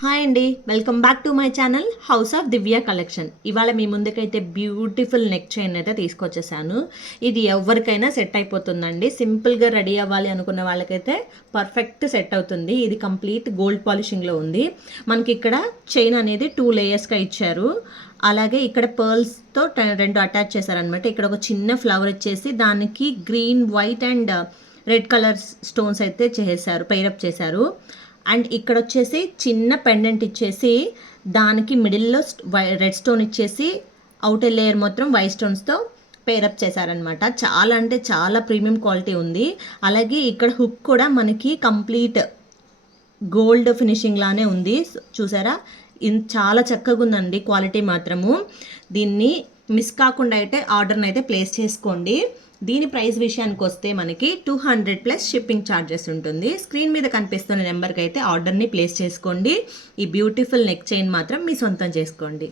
Hi అండి, welcome back to my channel house of Divya collection. ఇవాళ మీ ముందుకైతే beautiful neck chain అయితే తీసుకొచ్చేసాను. ఇది ఎవరికైనా సెట్ అయిపోతుందండి. సింపుల్గా రెడీ అవ్వాలి అనుకున్న వాళ్ళకైతే పర్ఫెక్ట్ సెట్ అవుతుంది. ఇది కంప్లీట్ గోల్డ్ పాలిషింగ్లో ఉంది. మనకి ఇక్కడ చైన్ అనేది 2 లేయర్స్గా ఇచ్చారు. అలాగే ఇక్కడ పర్ల్స్తో 2 అటాచ్ చేశారనమాట. ఇక్కడ ఒక చిన్న ఫ్లవర్ ఇచ్చేసి దానికి green, white and red colour stones అయితే చేశారు, పెయిరప్ చేశారు. అండ్ ఇక్కడ వచ్చేసి చిన్న పెండెంట్ ఇచ్చేసి దానికి మిడిల్లో రెడ్ స్టోన్ ఇచ్చేసి అవుటర్ లేయర్ మొత్తం వైట్ స్టోన్స్తో పేరప్ చేశారనమాట. చాలా అంటే చాలా ప్రీమియం క్వాలిటీ ఉంది. అలాగే ఇక్కడ హుక్ కూడా మనకి కంప్లీట్ గోల్డ్ ఫినిషింగ్ లానే ఉంది. చూసారా, చాలా చక్కగా ఉందండి క్వాలిటీ మాత్రము. దీన్ని మిస్ కాకుండా అయితే ఆర్డర్ని అయితే ప్లేస్ చేసుకోండి. దీని ప్రైస్ విషయానికి వస్తే మనకి 200+ షిప్పింగ్ ఛార్జెస్ ఉంటుంది. స్క్రీన్ మీద కనిపిస్తున్న నెంబర్కి అయితే ఆర్డర్ని ప్లేస్ చేసుకోండి. ఈ బ్యూటిఫుల్ నెక్ చైన్ మాత్రం మీ సొంతం చేసుకోండి.